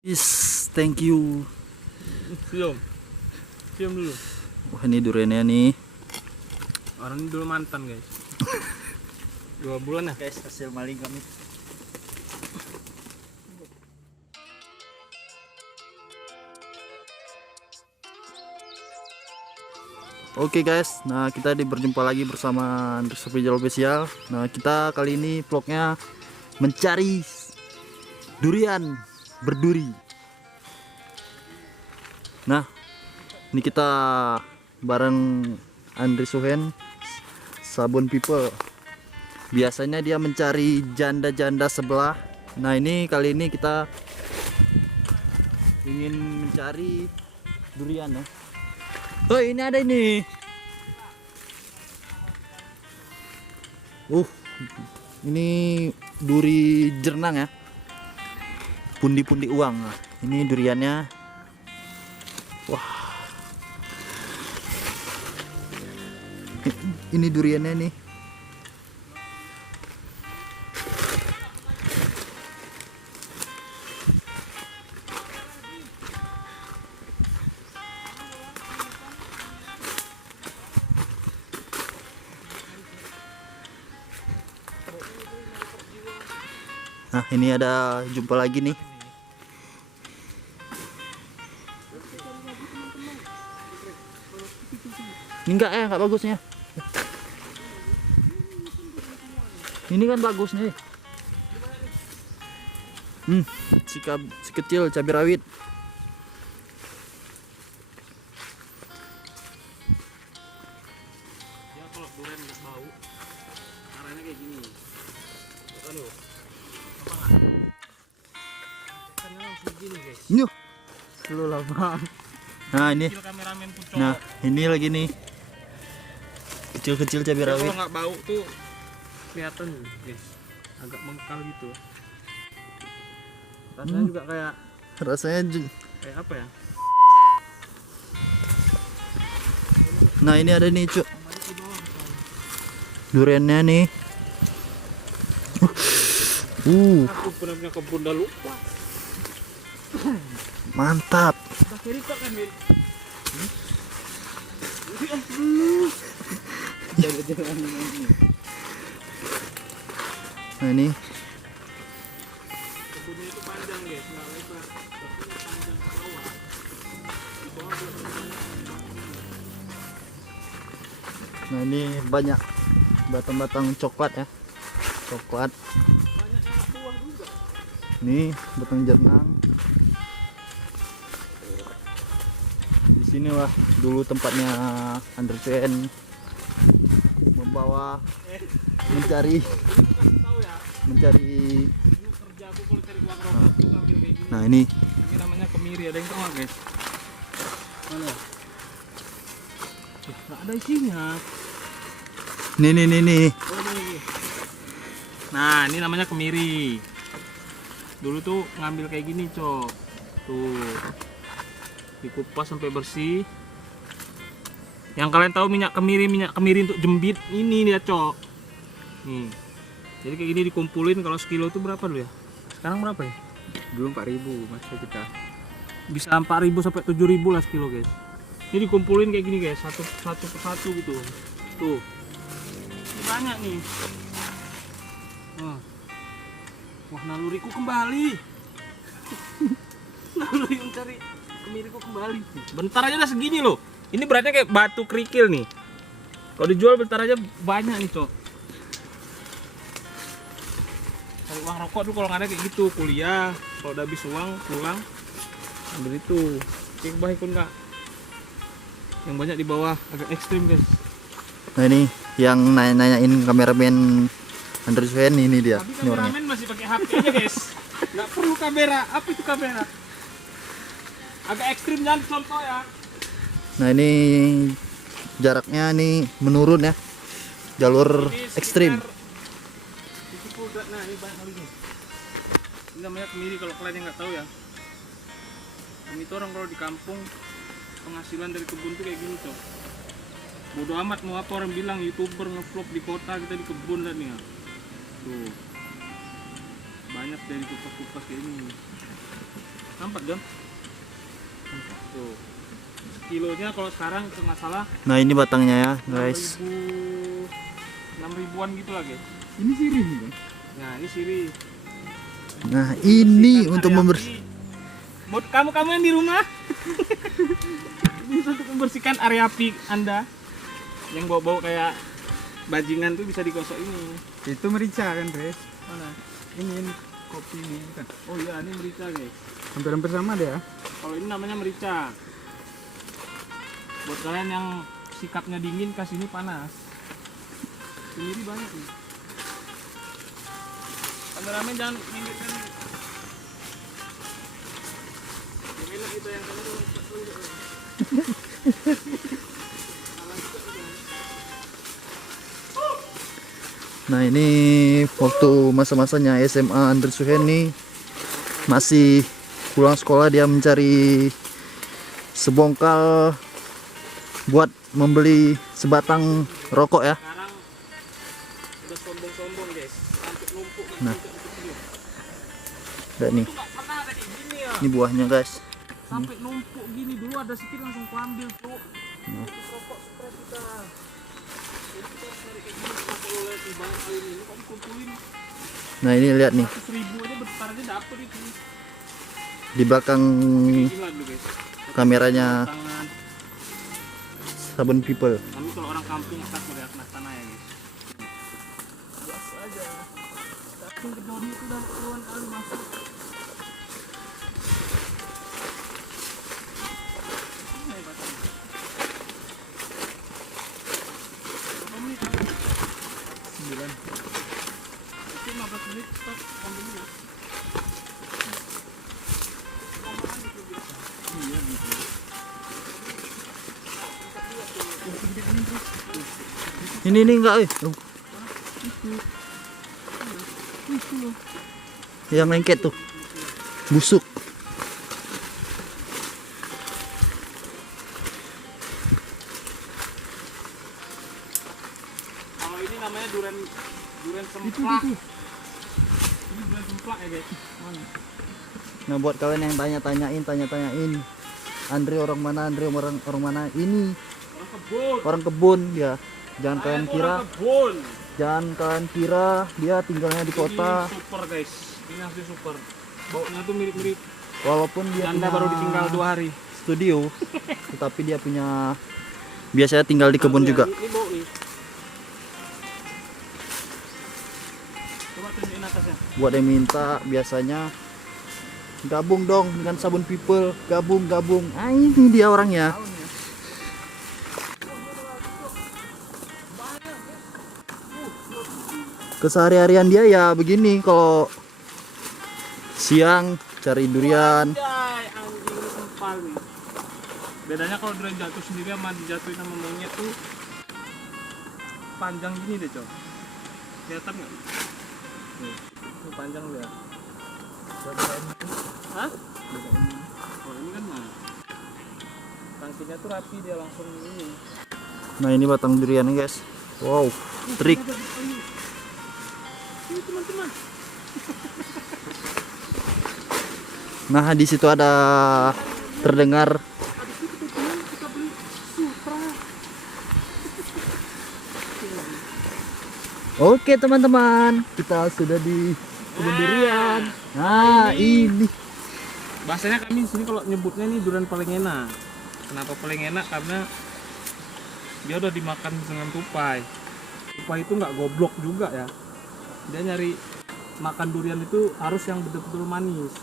Thank you. Cium dulu. Wah, ini duriannya nih. Orang ini dulu mantan guys. 2 bulan ya Guys, hasil maling kami. Oke guys, nah kita berjumpa lagi bersama Andres Official. Nah kita kali ini vlognya mencari durian berduri. Nah ini kita bareng Andre Suhen, Sabun People. Biasanya dia mencari janda-janda sebelah. Nah ini kali ini kita ingin mencari durian ya. Oh ini ada ini. Ini duri jernang ya. Pundi-pundi uang. Nah, ini duriannya. Wah. Ini duriannya nih. Nah ini ada jumpa lagi nih. Ini enggak bagusnya. Ini kan bagus nih. Si kecil cabai rawit. Ya kalau durian nggak bau, caranya kayak gini. Aduh. Kan langsung gini guys. Nyuh. Lu lah bang. Nah ini. Kecil kameramen pucuk. Nah ini lagi nih. Kecil-kecil cabai rawit. Kalau nggak bau tuh kelihatan guys, agak mengkal gitu. Rasanya juga kayak apa ya? Nah ini ada nih cuk. Duriannya nih. Aku pernah punya kebun dah lupa. Mantap. Udah kiri kok kan Bin? Nah ini. Kebunnya itu panjang guys, nggak lebar. Kebunnya panjang ke bawah. Di bawah Nah ini banyak batang-batang coklat ya. Coklat. banyak yang buah juga. Nih batang jernang. Di sini lah dulu tempatnya Andersen membawa mencari Tahu ya, dulu kerja aku kalau cari uang rokok tuh ngambil kayak gini. Nah ini Ini namanya kemiri, ada yang tahu nggak guys? Mana? Nggak ada isinya. nih Oh, ini. Nah, ini namanya kemiri. Dulu tuh ngambil kayak gini, Cok. Tuh. Dikupas sampai bersih. Yang kalian tahu minyak kemiri untuk jembit ini dia, Cok. Nih. Jadi kayak gini dikumpulin, kalau sekilo tuh berapa dulu ya? Sekarang berapa ya? Dulu 4.000 masih kita. Bisa 4.000 sampai 7.000 lah sekilo, guys. Ini dikumpulin kayak gini, guys. Satu persatu gitu. Tuh. Ini banyak nih. Wah, naluriku kembali. Naluri mencari kemiriku kembali. Bentar aja udah segini loh. Ini beratnya kayak batu kerikil nih. Kalau dijual bentar aja banyak nih, Cok. Cari uang rokok tuh kalau nggak ada kayak gitu, kuliah. Kalau udah habis uang pulang ambil itu. Kayak baik pun nggak. Yang banyak di bawah agak ekstrim, guys. Nah ini yang nanyain kameramen Andersen ini dia. Tapi Ini orangnya. kameramen masih pakai HP aja, guys. Nggak perlu kamera. Apa itu kamera? Agak ekstrim jangan contoh ya. Nah ini jaraknya nih menurun ya. Jalur Ini ekstrim. sekitar 70 derajat. Nah, ini banyak kali nih. Ini namanya kemiri kalau kalian yang nggak tahu ya. Ini tuh orang kalau di kampung penghasilan dari kebun tuh kayak gini, Cok. Bodoh amat mau apa orang bilang, YouTuber ngevlog di kota, kita di kebun dan nih ya. Tuh. Banyak dari kupas-kupas kayak ini. Nampak John? Tuh. Kilonya kalau sekarang kalau nggak salah Nah ini batangnya ya guys. 6 ribuan gitu lah guys. Ini sirih nih kan? Nah ini sirih. Nah ini Bersihkan untuk area membersih. api. Buat kamu yang di rumah. Ini untuk membersihkan area api Anda yang bau-bau kayak bajingan tuh bisa digosok ini. Itu merica kan, Dres? Mana? Ini kopi ini kan. Oh iya, ini merica guys. Hampir-hampir sama dia. Kalau ini namanya merica. Buat kalian yang sikapnya dingin, kasih ini panas. Sendiri banyak nih. Kameramen jangan minggirkan. Yang enak itu yang kamu Nah ini waktu masa-masanya SMA Andri Suhen nih masih pulang sekolah, dia mencari sebongkal buat membeli sebatang rokok ya. sekarang udah sombong-sombong guys. Sampai numpuk. Nah. Dan nih, Nggak pernah ada kayak gini ya. ini buahnya guys. Sampai numpuk gini dulu ada sedikit langsung kuambil tuh. Nah. Itu rokok stres kita. Jadi kita harus cari kayak gini kalau lihat di banyak kali ini kok dikumpulin Nah ini lihat nih 100.000 aja bentar aja dapet itu. di belakang Kayak gini lah dulu guys. kameranya Tangan. Sabun People. Kami kalau orang kampung tak melihat anak tanah ya guys. Biasa aja. Cacing ke doni itu udah puluhan kali masuk. Ini hebatnya. Berapa menit? 9. Itu 15 menit stop ambil dulu. Omongan itu biasa. Iya gitu. Ini enggak oh. Yang lengket tuh busuk. Kalau ini namanya duren semplak. Ini duren semplak ya guys. Mana? Nah buat kalian yang tanya-tanyain Andre orang mana, Andre orang mana, ini Orang kebun. orang kebun dia. Jangan kalian Saya tuh kira, orang kebun. jangan kalian kira dia tinggalnya di kota. Ini super guys. Ini asli super. Baunya tuh mirip-mirip Walaupun dia janda punya baru ditinggal 2 hari. studio, tetapi dia punya biasanya tinggal di kebun juga. Ini bau nih. Coba tunjukin atasnya. Buat yang minta biasanya gabung dong dengan Sabun People, gabung. Ah ini dia orangnya. Keseharian dia ya begini, kalau siang cari durian. Anjay, anjing ini sempal nih. Bedanya kalau durian jatuh sendiri sama dijatuhin sama monyet tuh panjang gini deh, Cok. Kelihatan nggak? Nih, tuh panjang dia. Hah? Oh, ini kan mah. Tangkinya tuh rapi, dia langsung ini. Nah ini batang durian guys. Wow, trik. Ini teman-teman. Nah di situ ada terdengar. Habis itu kita beli Supra. Oke teman-teman, kita sudah di kebun durian. Nah ini. Bahasanya kami di sini kalau nyebutnya nih durian paling enak. Kenapa paling enak? Karena dia udah dimakan dengan tupai. Tupai itu nggak goblok juga ya. Dia nyari makan durian itu harus yang betul-betul manis.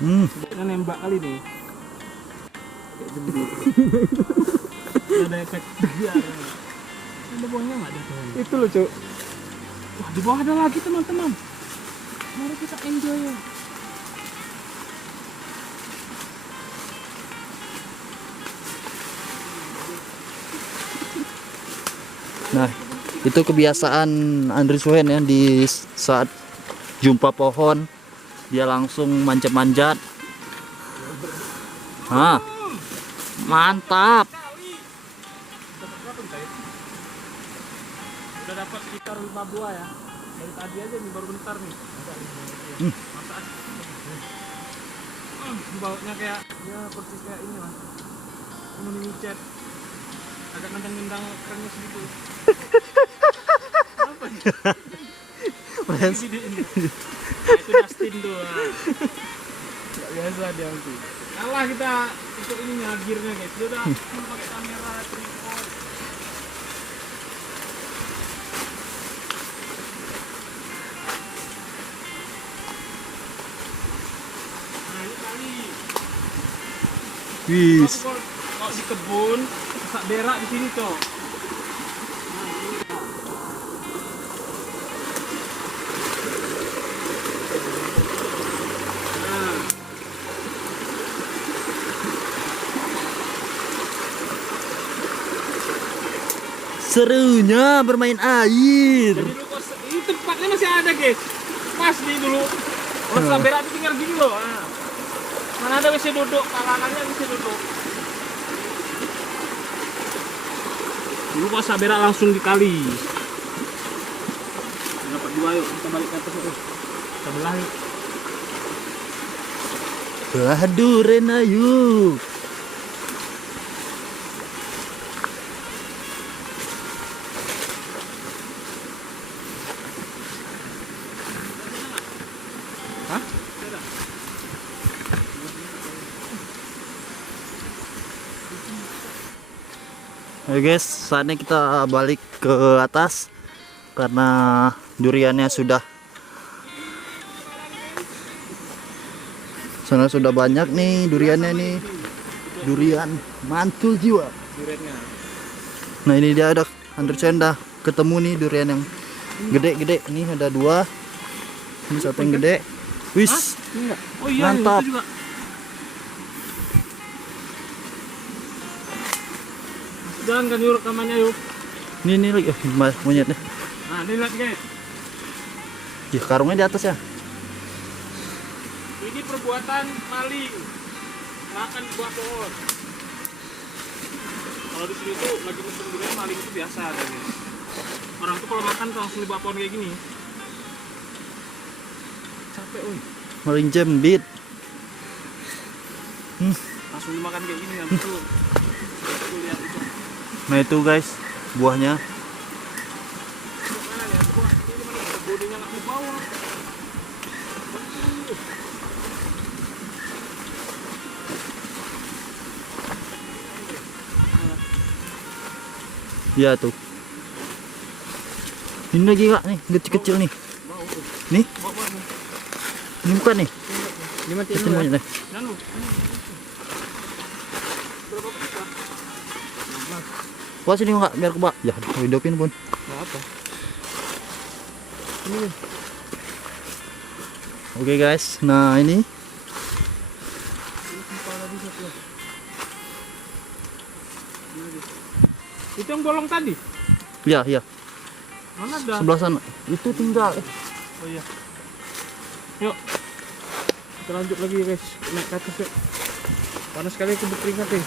Sebabnya nembak kali nih. Kayak jembut. Ada efek biar. Ada bawahnya nggak ada tuh? Itu loh, Cuk. Wah, di bawah ada lagi teman-teman. Mari kita enjoy ya. Nah itu kebiasaan Andri Suhen ya, di saat jumpa pohon dia langsung manjat-manjat. Nah mantap. Udah dapat sekitar 5 buah ya. Dari tadi aja nih baru bentar nih. Masa Bautnya kayak ya persis kayak ini lah. Mini cat. Agak nendang-nendang kerennya segitu. Apa nih? Mas. Gede ini. Nah, itu Dustin tuh. Nah. Nggak biasa dia nanti. Kalah kita untuk ininya gearnya guys. Dia udah full pakai kamera tripod. Nah ini kali. Wis. Kalau di kebun, sak berak di sini tuh. Nah, Serunya bermain air. jadi dulu ini tempatnya masih ada guys. Pas nih dulu. Kalau sak berak itu tinggal gini loh. Nah. Mana ada WC duduk, kalangannya WC duduk. Dulu pas sak berak langsung di kali. Dapat dua yuk, kita balik ke atas itu. Kita belah yuk. Belah duren ayo. Hah? Oke guys, saatnya kita balik ke atas karena duriannya sudah sana sudah banyak nih duriannya nih. Durian mantul jiwa. Duretnya. Nah ini dia ada Andre Senda ketemu nih durian yang gede-gede. Ini ada dua. Ini satu yang gede. Wis, Enggak. Oh iya, Mantap. itu juga. Jangan kan yuk rekamannya yuk. ini lagi monyetnya. Nah, ini lihat guys. Ya, karungnya di atas ya. Ini perbuatan maling. Makan buah pohon. Kalau di sini tuh lagi musim durian maling itu biasa guys. Orang tuh kalau makan tuh langsung di bawah pohon kayak gini. Capek, woi. Maling jembit. Langsung dimakan kayak gini habis itu. Tuh lihat itu. Nah itu guys buahnya. Tuh, mana nih? Buah ini mana? Bodinya nggak mau bawa. Ya tuh. Ini lagi kak nih kecil-kecil nih. Bau tuh. Nih Bawa nih. ini bukan nih. Ini matiin Kecil dulu ya. monyetnya. Dan lu. Berapa peta? Wah sini enggak biar kebak. Ya hidupin pun. Nggak apa. Oke guys, nah ini Itu yang bolong tadi? ya Mana ada? sebelah sana. Itu tinggal. Oh iya. Yuk. Kita lanjut lagi guys. Naik ke atas yuk. Panas sekali aku berkeringat nih.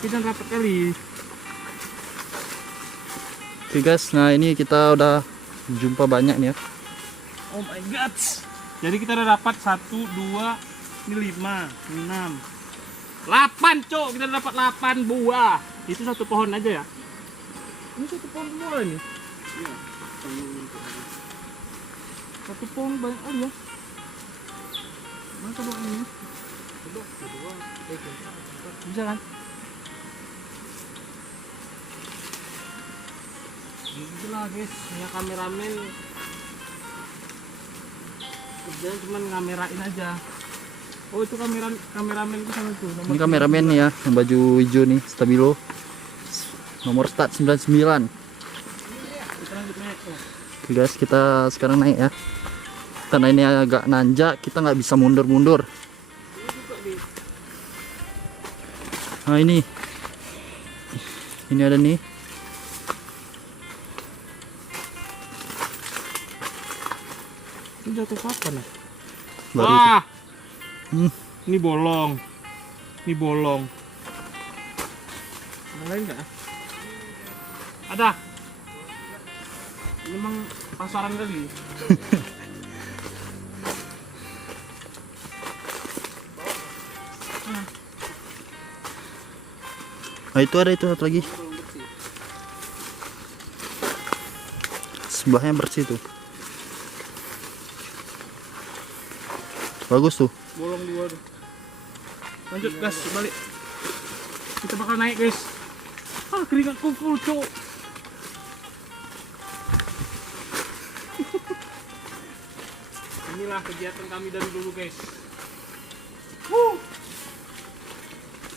Kita rapat kali. Oke guys, nah ini kita udah jumpa banyak nih ya. Oh my god. Jadi kita udah dapat 1, 2, ini 5, 6, 8 cok. Kita udah dapat 8 buah. Itu satu pohon aja ya. Ini satu pohon semua ini. Iya. Satu pohon banyak kali ya. Mana buah ini? Bisa kan? Itulah guys, punya kameramen kerjanya cuma ngamerain aja. Oh itu kameramen itu sana tuh. Ini kameramen nih ya, yang baju hijau nih, stabilo. Nomor start 99. Kita lanjut naik. Oh. Oke guys, kita sekarang naik ya. Karena ini agak nanjak, kita nggak bisa mundur-mundur. Ini juga nih. Nah ini ada nih. Ini jatuh kapan ya? Baru Wah, Hmm. ini bolong. Ini bolong. Ada lain nggak? Ada. Ini emang pasaran kali. Nah itu ada itu satu lagi. Sebelahnya bersih tuh. Bagus tuh. Bolong dua tuh. Lanjut gas, balik. Kita bakal naik guys. Keringat kumpul cok. Inilah kegiatan kami dari dulu guys.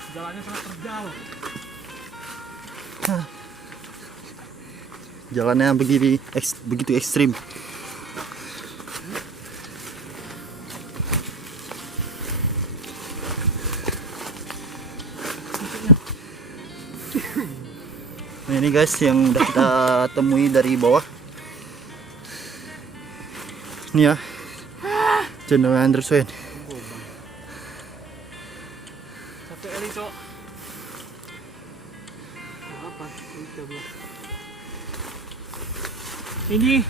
Jalannya sangat terjal. Jalannya begitu ekstrim. Nah, ini guys yang udah kita temui dari bawah. Ini ya, channel Anderson. Capek kali cok. Apa? Ini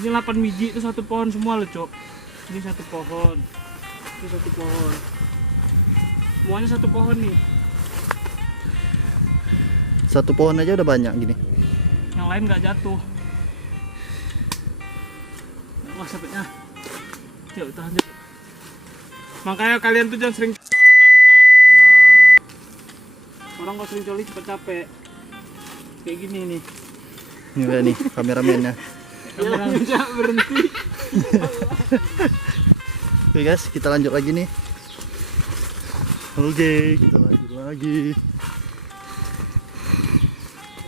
8 biji itu satu pohon semua loh cok. Ini satu pohon. Ini satu pohon. Semuanya satu pohon nih. Satu pohon aja udah banyak gini. Yang lain nggak jatuh. Wah capeknya. Yuk tahan yuk. Makanya kalian tuh jangan sering. Orang kalau sering coli cepet capek. Kayak gini nih. Ini udah nih kameramennya. Kameranya berhenti. Oke guys, kita lanjut lagi nih. Oke, kita lanjut lagi.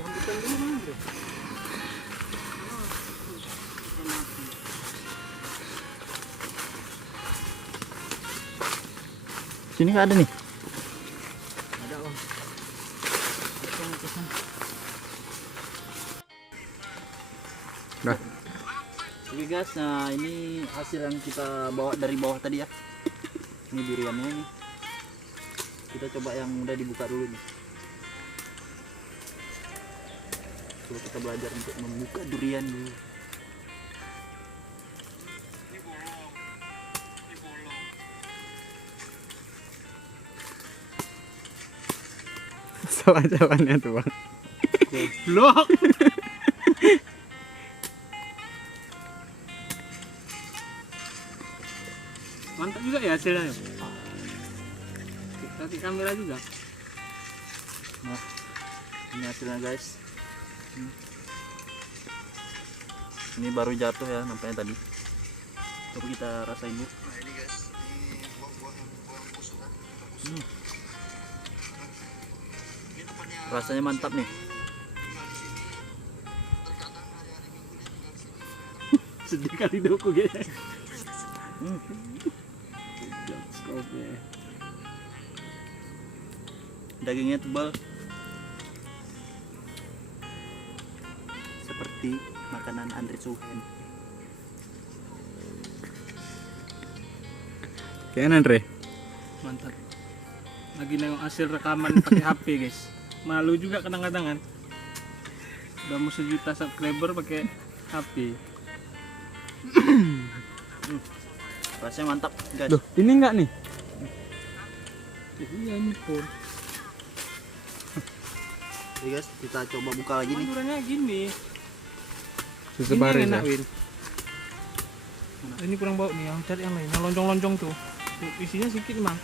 Rambutan dulu mana bro? Sini nggak ada nih. Ada bang. Nah. Oke guys, nah ini hasil yang kita bawa dari bawah tadi ya. Ini duriannya nih. Kita coba yang udah dibuka dulu nih. Coba kita belajar untuk membuka durian dulu. Salah jalannya tuh bang. Blok. Mantap juga ya hasilnya. Kasih kamera juga. Nah, ini hasilnya guys. Ini baru jatuh ya nampaknya tadi. Coba kita rasain dulu. Nah ini guys, ini buah-buah yang busuk kan. Rasanya mantap nih. Sedih kali doku guys. Dagingnya tebal seperti makanan Andre Suhen. Kayaknya Andre. Mantap. Lagi nengok hasil rekaman pakai HP guys. Malu juga kadang-kadang kan. Udah mau 1 juta subscriber pakai HP. Rasanya mantap guys. Loh, ini enggak nih? Iya ini pun. Oke guys, kita coba buka lagi nih. Duriannya gini. Susu Ini baris yang ya? enak Win. Ini kurang bau nih, yang cari yang lain, yang lonjong-lonjong tuh. Tuh, isinya sedikit emang.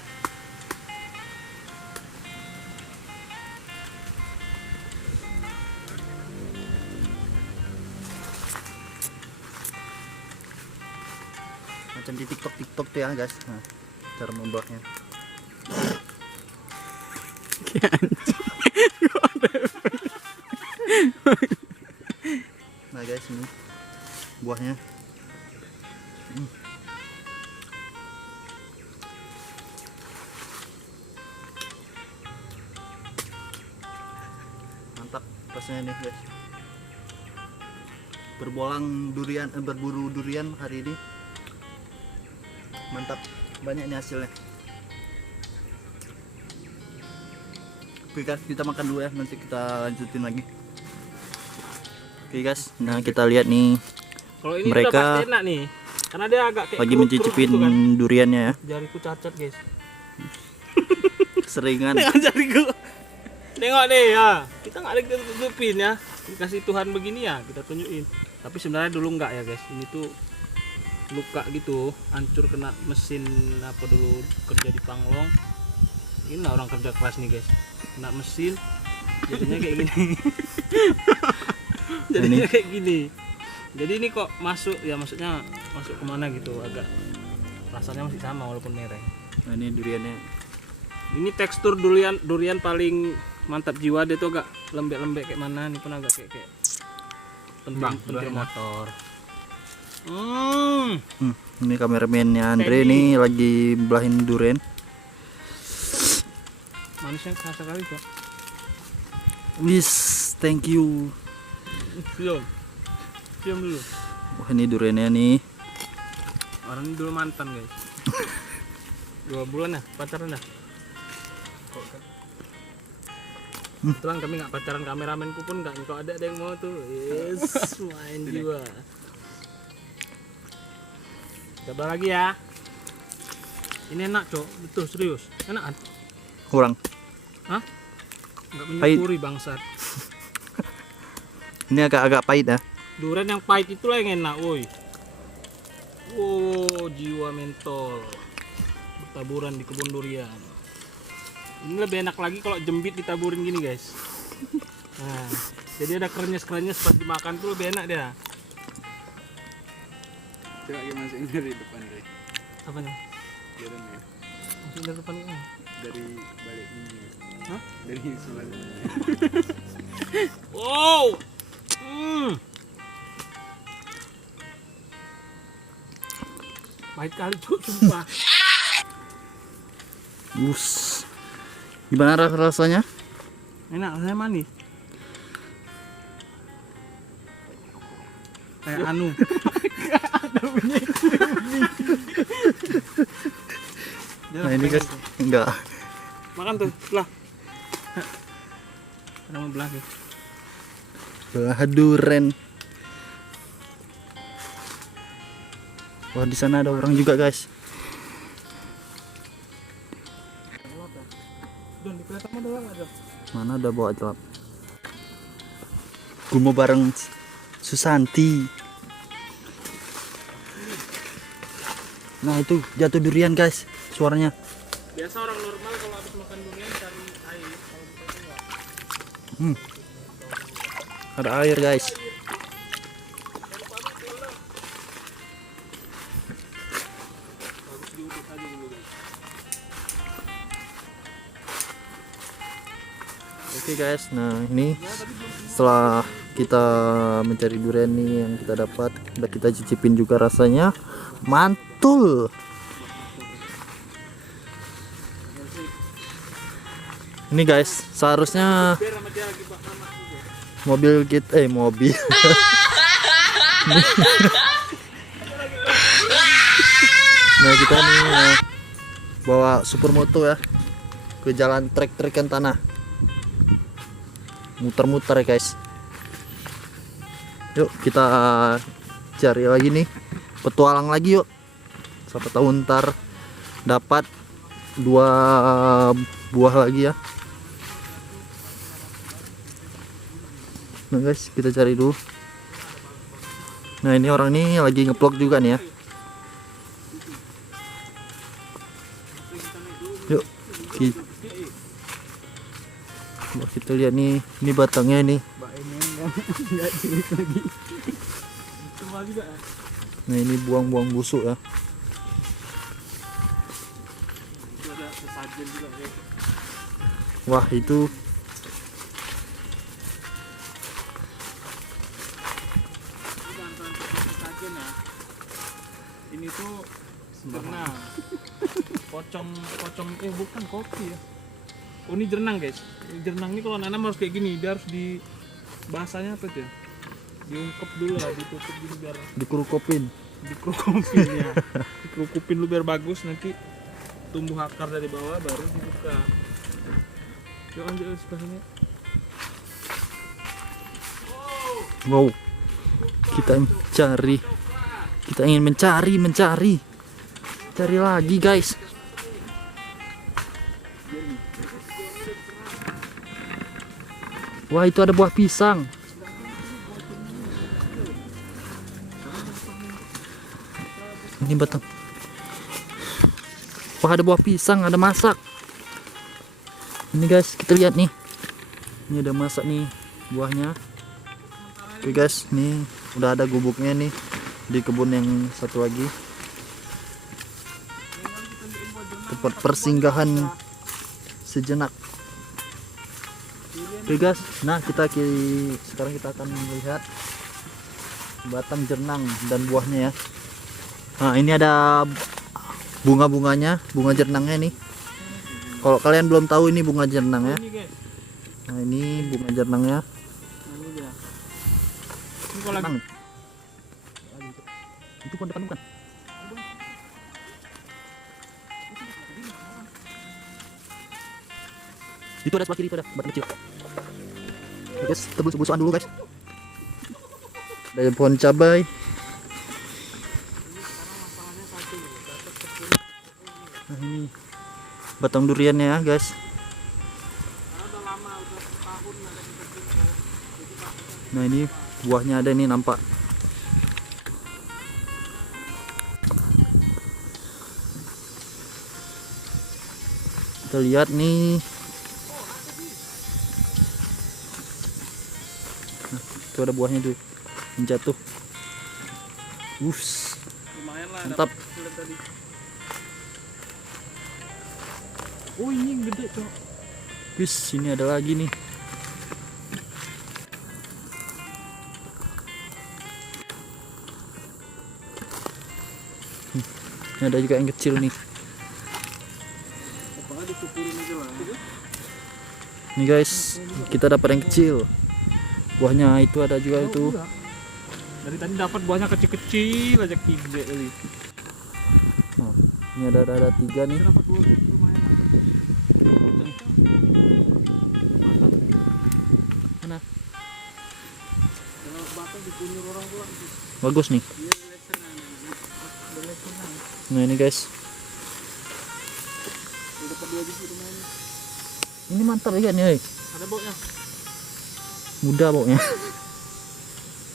Macam di TikTok tuh ya guys. Nah, cara membuatnya. Nah guys, ini buahnya. Mantap rasanya nih guys. Berburu durian hari ini. Mantap, banyak nih hasilnya. Oke guys, kita makan dulu ya, nanti kita lanjutin lagi. Oke guys, nah kita lihat nih Kalau ini mereka udah pasti enak nih. Karena dia agak kayak lagi kerut-kerut mencicipin gitu kan. duriannya ya. Jariku cacat guys. Seringan. Tengok jariku. Tengok deh ya. Kita nggak ada kita tutupin ya. Dikasih Tuhan begini ya kita tunjukin. Tapi sebenarnya dulu nggak ya guys. Ini tuh luka gitu, hancur kena mesin apa dulu kerja di Panglong. Ini lah orang kerja keras nih guys. Kena mesin jadinya kayak gini. Jadinya kayak gini. Jadi ini kok masuk ya, maksudnya masuk kemana gitu, agak rasanya masih sama walaupun merah. Nah, ini duriannya. Ini tekstur durian paling mantap jiwa, dia tuh agak lembek-lembek kayak mana, ini pun agak kayak pentil motor. Ini kameramennya Andre nih lagi belahin durian. Manisnya kerasa kali kok. Wis, thank you. Cium dulu. Wah, ini duriannya nih. Orang ini dulu mantan guys. 2 bulan ya pacaran dah. Kebetulan kami nggak pacaran, kameramenku pun nggak, kalau ada yang mau tuh, yes, main jiwa. Coba lagi ya. Ini enak cok, betul serius, enak kan? Kurang. Hah? Nggak menyukuri bangsat. Ini agak-agak pahit ya. Durian yang pahit itulah yang enak, woi. Wow, jiwa mentol bertaburan di kebun durian. Ini lebih enak lagi kalau jembit ditaburin gini guys. Nah, jadi ada krenyes-krenyes pas dimakan tuh lebih enak dia. Coba kita masukin dari depan deh. Apanya? Garamnya. Masuk dari depan ini. Dari balik ini. Hah? Dari sebelah. Wow. Pahit kali tuh sumpah. Gimana rasanya? Enak, rasanya manis. Kayak anu. Nah, ini guys, enggak. Makan tuh, belah. Ada mau belah guys. Belah durian. Wah, di sana ada orang juga guys. Don, di kereta ada nggak ada? Mana ada bawa jelap? Gue mau bareng Susanti. Nah, itu jatuh durian guys, suaranya. Biasa orang normal kalau habis makan durian cari air, kalau bukan enggak. Ada air guys. Bagus diuduk aja dulu guys. Oke guys, nah ini setelah kita mencari durian nih yang kita dapat, udah kita cicipin juga rasanya mantul. Ini guys, seharusnya Biar sama dia lagi bak mama juga. mobil mobil. Nah, kita nih bawa supermoto ya ke jalan trek-trekan tanah. Muter-muter ya guys. Yuk kita cari lagi nih, petualang lagi yuk. Siapa tahu ntar dapat 2 buah lagi ya. Nah guys, kita cari dulu. Nah, ini orang ini lagi ngeplok juga nih ya. Yuk kita lihat nih, ini batangnya nih. Mbak ini enggak cilik lagi. Semua juga ya. Nah, ini buang-buang busuk ya. Itu ada sesajen juga guys. Wah, itu Ini bahan-bahan sesajen ya. Ini tuh jernang. Pocong bukan kopi ya. Oh, ini jernang guys. Ini jernang ini kalau nanam harus kayak gini, dia harus di bahasanya apa tuh ya? Diungkep dulu lah, ditutup dulu biar dikerukupin. dikerukupin ya. Dikerukupin dulu biar bagus, nanti tumbuh akar dari bawah baru dibuka. Yuk lanjut sebelah sini. Wow, kita ingin mencari cari lagi guys. Wah, itu ada buah pisang. Ini batang. Wah, ada buah pisang, ada masak. Ini guys, kita lihat nih. Ini ada masak nih buahnya. Oke guys, nih udah ada gubuknya nih di kebun yang satu lagi. Tempat persinggahan sejenak. Oke guys, nah sekarang kita akan melihat batang jernang dan buahnya ya. Nah, ini ada bunga-bunganya, bunga jernangnya nih. Kalau kalian belum tahu ini bunga jernang ya. Ini guys. Nah, ini bunga jernangnya. Ini dia. Ini kalau lagi Jernang. Itu pun depan bukan? Itu ada sebelah kiri, itu ada batang kecil. Oke, guys, tebus-tebusan dulu guys. Ada pohon cabai. Nah, ini batang duriannya ya guys. Nah, ini buahnya ada nih nampak. Kita lihat nih. Nah, itu ada buahnya tuh yang jatuh. Us, lumayan lah. mantap. Dapat kulit tadi. Oh, ini yang gede cok. Wis, ini ada lagi nih. Ini ada juga yang kecil nih. Pokoknya dicukurin aja lah. Nih guys, kita dapat yang kecil. Buahnya itu ada juga itu. Dari tadi dapat buahnya kecil-kecil aja gede kali. Nah, ini ada tiga nih. Kita dapat dua gitu lumayan lah. Mana? Kalau batang dikunyur orang tua. Bagus nih. Iya, lesenan. Nah, ini guys. Dapat dua biji lumayan. Ini mantap ya nih. Ada baunya. Mudah pokoknya.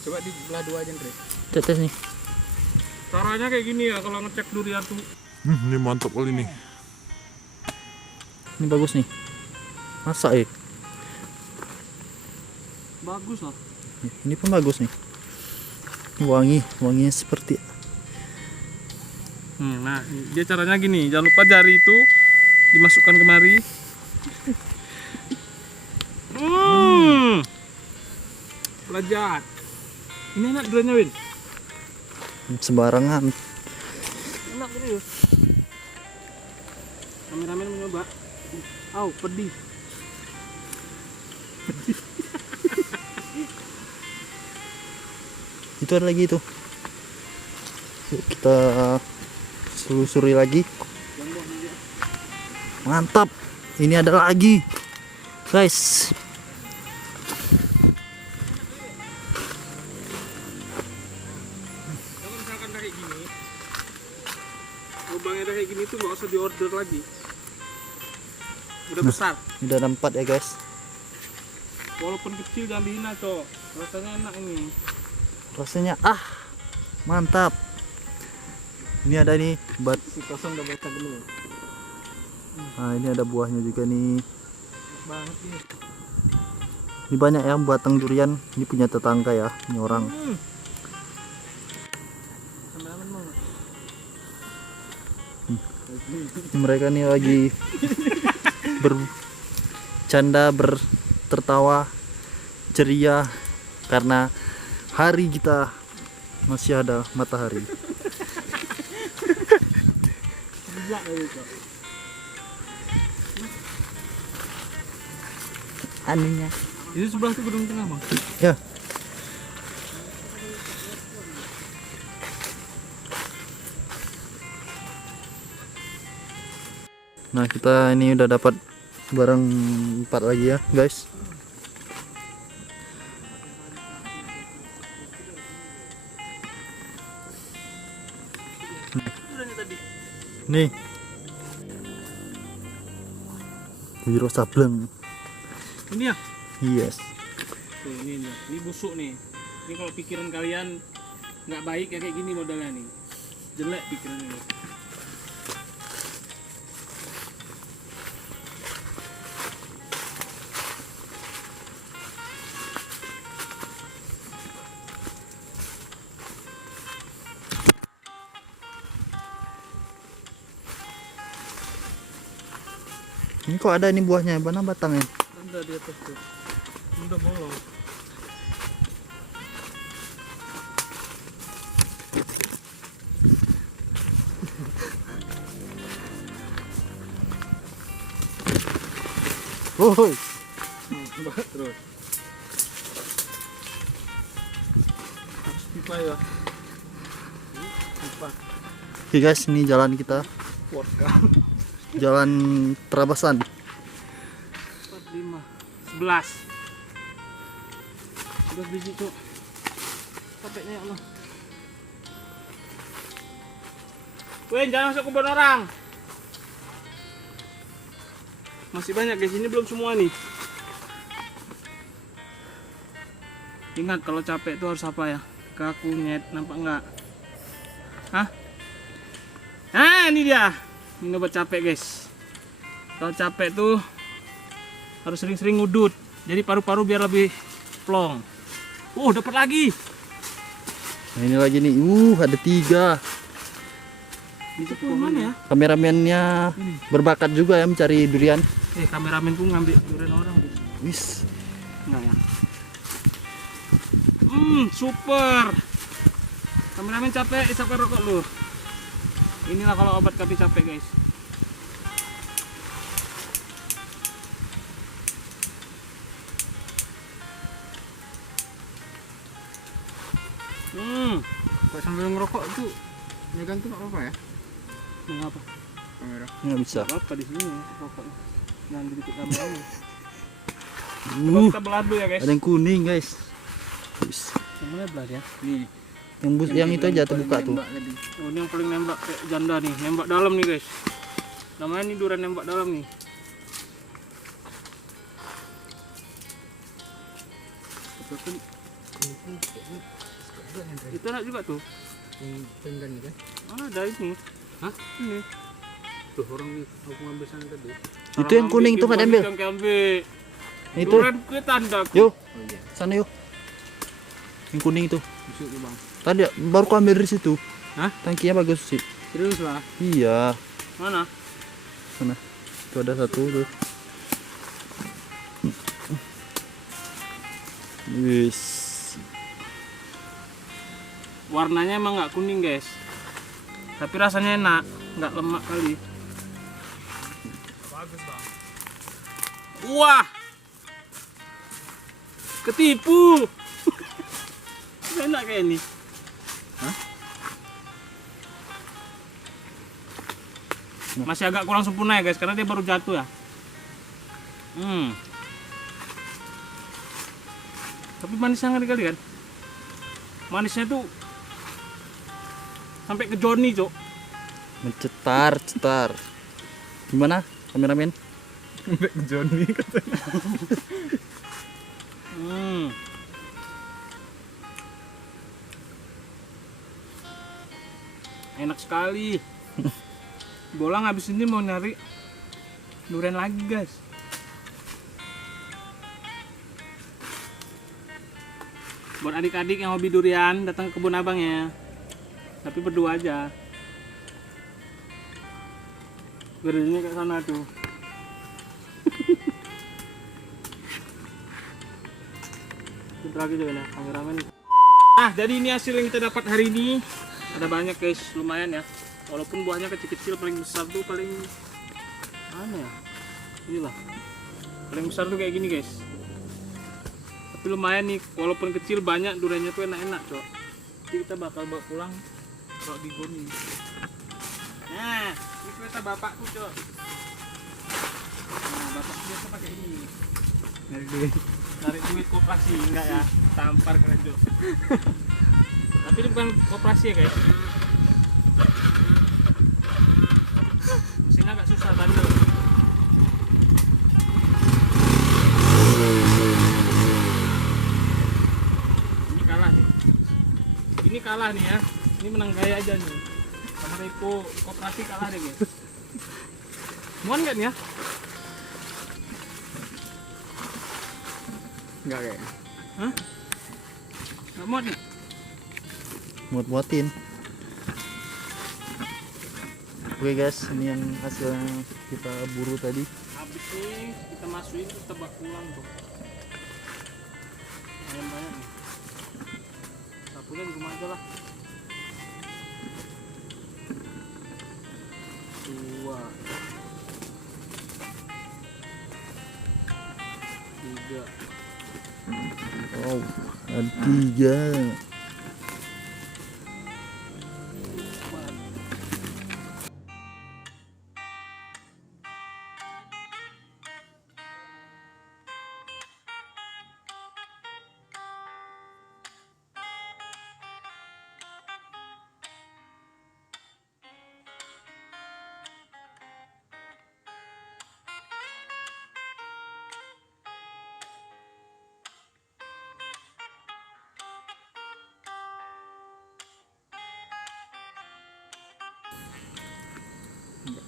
Coba di belah dua aja, Andre. Tes nih. Caranya kayak gini ya kalau ngecek durian tuh. Ini mantap kali nih. Ini bagus nih. Masak Bagus lah. Ini pun bagus nih. Wanginya seperti. Nah, dia caranya gini, jangan lupa jari itu dimasukkan kemari. Pelajat. Ini enak duriannya, Win. Sembarangan. Enak ini. Kameramen mencoba. Au, pedih. Itu ada lagi itu. Yuk kita selusuri lagi. Mantap. Ini ada lagi. Guys. Kalau misalkan kayak gini, lubangnya udah kayak gini tuh nggak usah diorder lagi. Udah besar. Ini udah ada 4 ya guys. Walaupun kecil jangan dihina, Cok. Rasanya enak ini. Rasanya mantap. Ini ada nih Si kosong udah baca dulu. Nah, ini ada buahnya juga nih. Banget nih. Ini banyak ya batang durian. Ini punya tetangga ya, ini orang. Kameramen mau nggak? Mereka nih lagi bercanda, tertawa ceria karena hari kita masih ada matahari. Bijak kali, Cok. Anunya. Ini sebelah tuh gedung tengah, Bang. Ya. Nah, kita ini udah dapat barang 4 lagi ya, guys. Nih. Wiro Sableng. Ini ya? Yes. Tuh ini busuk nih. Ini kalau pikiran kalian nggak baik ya kayak gini modelnya nih. Jelek pikiran ini. Ini kok ada ini buahnya, mana batangnya? Ada di atas tuh. Udah bolong. Woi. Terus. Pipa ya. Pipa. Oke guys, ini jalan kita. Vodka. Jalan Terabasan. 4, 5, 11. 11 biji tuh. Capeknya ya Allah. Weh, jangan masuk kebun orang. Masih banyak guys, ini belum semua nih. Ingat kalau capek itu harus apa ya? Kaku, nyet, nampak enggak? Hah? Nah, ini dia. Ini obat capek guys. Kalau capek tuh harus sering-sering ngudut. Jadi paru-paru biar lebih plong. Dapat lagi. Nah, ini lagi nih. Ada 3. Itu pohon mana ya? Kameramennya berbakat juga ya mencari durian. Kameramenku ngambil durian orang. Wis. Enggak ya? Super. Kameramen capek, isapkan rokok lu. Inilah kalau obat kapi capek guys. Kok sambil ngerokok tuh megang tuh nggak apa-apa ya? Mengapa? Kamera. Nggak bisa. Apa di sini rokoknya? Jangan dikit kameranya. Uh, Kita belah dulu ya guys. ada yang kuning guys. Wis. Yang mana belah ya? Nih. Yang itu aja terbuka tuh. Nembak tadi. Oh, ini yang paling nembak kayak janda nih, nembak dalam nih guys. Namanya nih durian nembak dalam nih. Itu enak juga tuh. Yang tenggan nih kan? Ada ini. Hah? Ini. Tuh orang aku ngambil sana tadi. Itu yang kuning tuh nggak diambil. Ambil. Itu. Durian ke tanda. Yuk, Oh iya. sana yuk. Yang kuning itu. Busuk tuh bang. Tadi baru ku ambil dari situ. Hah? Tangkinya bagus sih. Serius lah. Iya. Mana? Sana. Itu ada satu tuh. Wis. Warnanya emang nggak kuning guys. Tapi rasanya enak, nggak lemak kali. Bagus bang. Wah. Ketipu. Enak kayak ini. Hah? Masih agak kurang sempurna ya guys, karena dia baru jatuh ya. Tapi manisnya ngeri kali kan. Manisnya tuh sampai ke Joni, Cok. Cetar. Gimana, kameramen? Sampai ke Johnny katanya. Enak sekali. Bolang habis ini mau nyari durian lagi, guys. Buat adik-adik yang hobi durian, datang ke kebun abang ya. Tapi berdua aja. Gerenya ke sana tuh. Kita lagi juga nih, kameramen. Jadi ini hasil yang kita dapat hari ini. Ada banyak guys, lumayan ya. Walaupun buahnya kecil-kecil, paling besar tuh paling mana ya? Inilah. Paling besar tuh kayak gini guys. Tapi lumayan nih, walaupun kecil banyak duriannya tuh enak-enak, Cok. Jadi kita bakal bawa pulang kalau di Goni. Nah, ini kereta bapakku, Cok. Nah, bapak biasa pakai ini. Tarik duit koperasi, enggak ya? Tampar keren, Cok. Tapi ini bukan koperasi ya, guys. Mesinnya agak susah tadi. kalah nih ya. Ini menang gaya aja nih. Sama Repo Koperasi kalah deh guys. Muat nggak nih ya? Enggak kayaknya. Hah? Nggak muat nih? Muat-muatin. Oke guys, ini yang hasil yang kita buru tadi. Habis nih kita masukin kita bawa pulang tuh. Lumayan banyak nih. Kita pulang di rumah aja lah. 2 3 Wow, ada 3.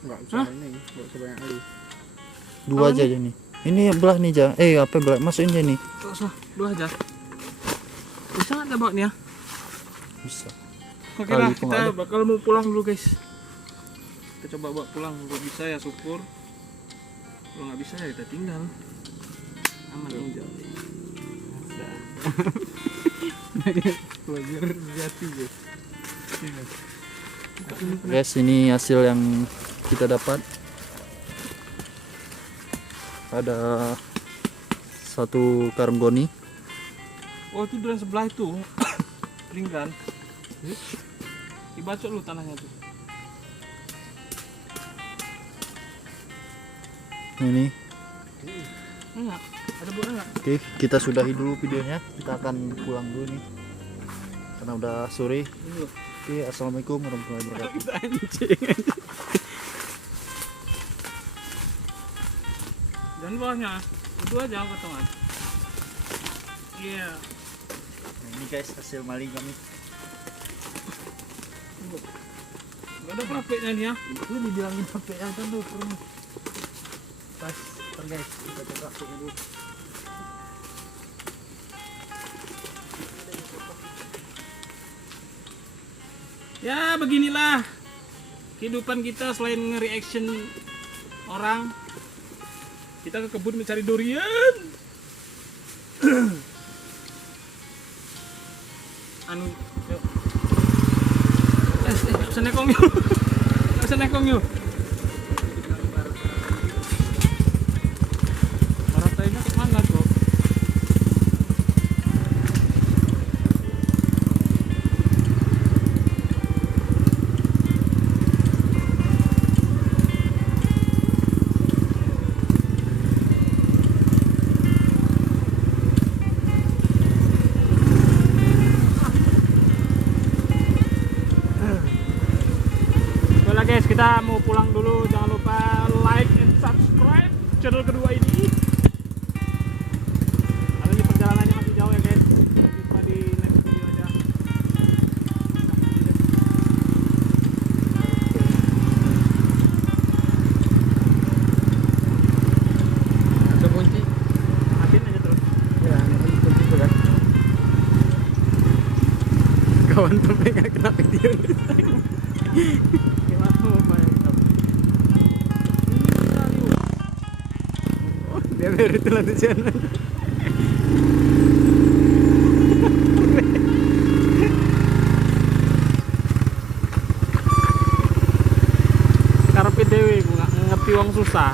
Enggak usah ini, enggak usah banyak lagi. 2 aja nih. Ini belah nih, Ja. Apa belah? Masukin aja nih. Gak usah, 2 aja. Bisa nggak ada bawa nih ya? Bisa. Oke Kali lah, itu kita nggak ada. bakal mau pulang dulu guys. Kita coba bawa pulang, kalau bisa ya syukur. Kalau nggak bisa ya kita tinggal. Aman aja. Pelajar sejati guys. Guys, ini hasil yang kita dapat. Ada 1 karung goni. Oh itu dari sebelah itu. Lingkan. Dibacok lu tanahnya tuh. Ini. Enggak, ada buahnya enggak? Oke, kita sudahi dulu videonya. Kita akan pulang dulu nih. Karena udah sore. Ini loh. Oke, assalamualaikum warahmatullahi wabarakatuh. Kita anjing. Dan buahnya itu aja potongan. Iya. Nah, ini guys hasil maling kami. Gak ada pelapeknya nih ya. Itu dibilangin HP yang kan tuh kurang. Pas, guys, kita coba dulu. Ya beginilah kehidupan kita selain nge-reaction orang. Kita ke kebun mencari durian. Anu, yuk. Bisa nekong yuk. Bisa nekong yuk. Orang tanya kemana tuh? Guys, kita mau pulang dulu. Jangan lupa like and subscribe channel kedua ini. Karena ini perjalanannya masih jauh ya guys. Jumpa di next video aja. Ada kunci. Matiin aja terus. Ya, ini kunci itu kan. Kawan sampai nggak kena video. Gimana mau bayar kita? Ini kali. Dia baru itu lanjut channel. Karepe dhewe ku nggak ngerti wong susah.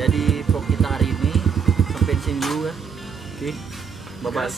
Jadi vlog kita hari ini sampai di sini dulu ya. Oke, bye bye.